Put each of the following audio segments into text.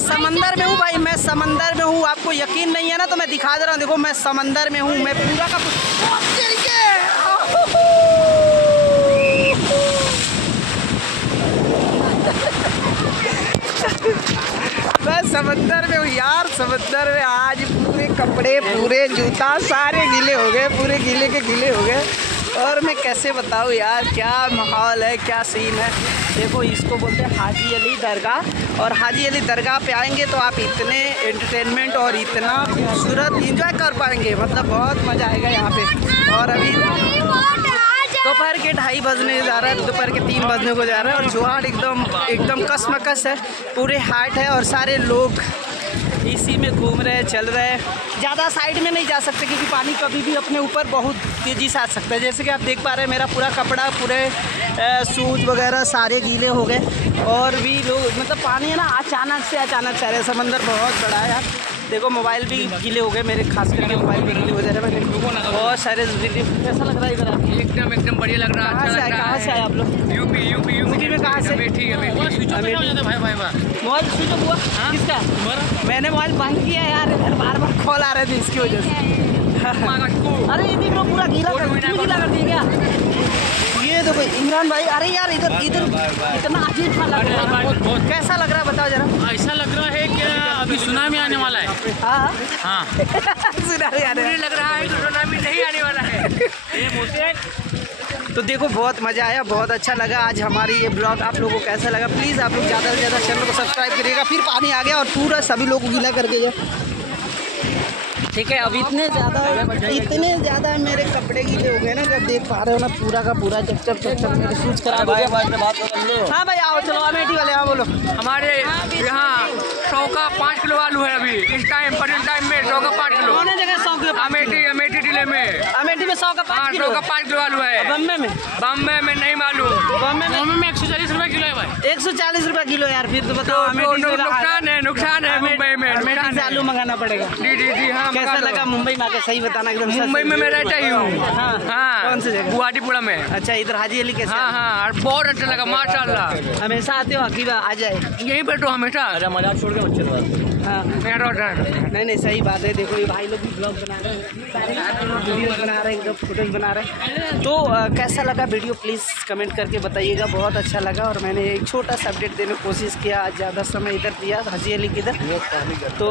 समंदर में हूँ भाई, मैं समंदर में हूँ। आपको यकीन नहीं है ना तो मैं दिखा दे रहा हूँ। देखो मैं समंदर में हूँ, मैं पूरा का मैं समंदर में हूँ यार। समंदर में आज पूरे कपड़े, पूरे जूता सारे गीले हो गए, पूरे गीले के गीले हो गए। और मैं कैसे बताऊँ यार, क्या माहौल है, क्या सीन है। देखो इसको बोलते हैं हाजी अली दरगाह, और हाजी अली दरगाह पे आएंगे तो आप इतने एंटरटेनमेंट और इतना खूबसूरत इंजॉय कर पाएंगे, मतलब बहुत मज़ा आएगा यहाँ पे। और अभी दोपहर के 2:30 बजने जा रहा है, दोपहर के 3 बजने को जा रहा है, और जुआड़ एकदम कसमकस है, पूरे हाट है और सारे लोग इसी में घूम रहे हैं, चल रहे हैं। ज़्यादा साइड में नहीं जा सकते क्योंकि पानी कभी भी अपने ऊपर बहुत तेज़ी से आ सकता है। जैसे कि आप देख पा रहे हैं मेरा पूरा कपड़ा, पूरे सूट वगैरह सारे गीले हो गए। और भी लोग मतलब पानी है ना अचानक से आ रहा है। समंदर बहुत बड़ा है यार। देखो मोबाइल भी गीले हो गए मेरे, खास करके मोबाइल भी गीले हो जा रहे हैं। बहुत सारे वीडियो। कैसा लग रहा है इधर आपको? एकदम बढ़िया लग रहा है। कहाँ से आए आप लोग? यूपी में कहाँ से? मोबाइल स्विच ऑफ हुआ किसका? मैंने मोबाइल बंद किया यार, बार कॉल आ रहे थे इसकी वजह से। अरे ये देख लो पूरा गीला कर दिया क्या? ये देखो इमरान भाई, अरे यार इधर इतना अजीब सा लग रहा है। कैसा लग रहा है बताओ जरा। ऐसा लग रहा है कि अभी सुनामी आने वाला है। हाँ सुनामी आने लग रहा है, सुनामी नहीं आने वाला है। तो देखो बहुत मज़ा आया, बहुत अच्छा लगा आज हमारी ये ब्लॉग। आप लोगों को कैसा लगा प्लीज़ आप लोग ज़्यादा से ज़्यादा चैनल को सब्सक्राइब करिएगा। फिर पानी आ गया और पूरा सभी लोग को गीला करके गया, ठीक है। अब इतने ज़्यादा मेरे कपड़े गीले हो गए ना, जब देख पा रहे हो ना पूरा का पूरा चप मेरे शूज खराब हो गए। हाँ भाई आओ चलो, अमेठी वाले हाँ बोलो। हमारे यहाँ 100 का 5 किलो आलू है अभी इस टाइम, प्रेजेंट टाइम में 100 का 5 किलो। कौन जगह 100 किलो? अमेठी जिले में। अमेठी में 100 का 5 किलो? 100 का 5 किलो आलू है। बम्बे में नहीं मालूम। बम्बे में 140 रुपये किलो है भाई। 140 रुपये किलो यार, फिर तो बताओ। नुकसान है मुंबई में। अमेठी से आलू मंगाना पड़ेगा। जी हाँ। कैसा लगा मुंबई में आके? सही बताना एकदम। मुंबई में मैं रहता ही हूँ। हाँ कौन सी जगह? गुवाहाटीपुरा में। अच्छा इधर हाजी अली कैसे? हाँ बहुत अच्छा लगा माशाल्लाह। हमेशा आते हो? अकीबा आ जाए यहीं पर तो हमेशा। अरे मजाक छोड़ के बच्चे हाँ नहीं सही बात है। देखो ये भाई लोग भी ब्लॉग बना रहे हैं, सारे वीडियो बना रहे हैं, एकदम फोटोज बना रहे हैं। तो कैसा लगा वीडियो प्लीज़ कमेंट करके बताइएगा। बहुत अच्छा लगा और मैंने एक छोटा सा अपडेट देने की कोशिश किया। आज ज़्यादा समय इधर दिया हाजी अली किधर, तो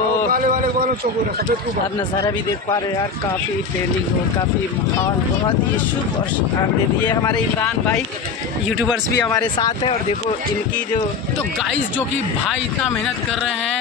आप नज़ारा भी देख पा रहे हो यार। काफ़ी ट्रेंडिंग हो, काफ़ी माहौल बहुत ही शुभ और आमदीद। ये हमारे इमरान भाई यूट्यूबर्स भी हमारे साथ हैं और देखो इनकी जो तो गाइस जो कि भाई इतना मेहनत कर रहे हैं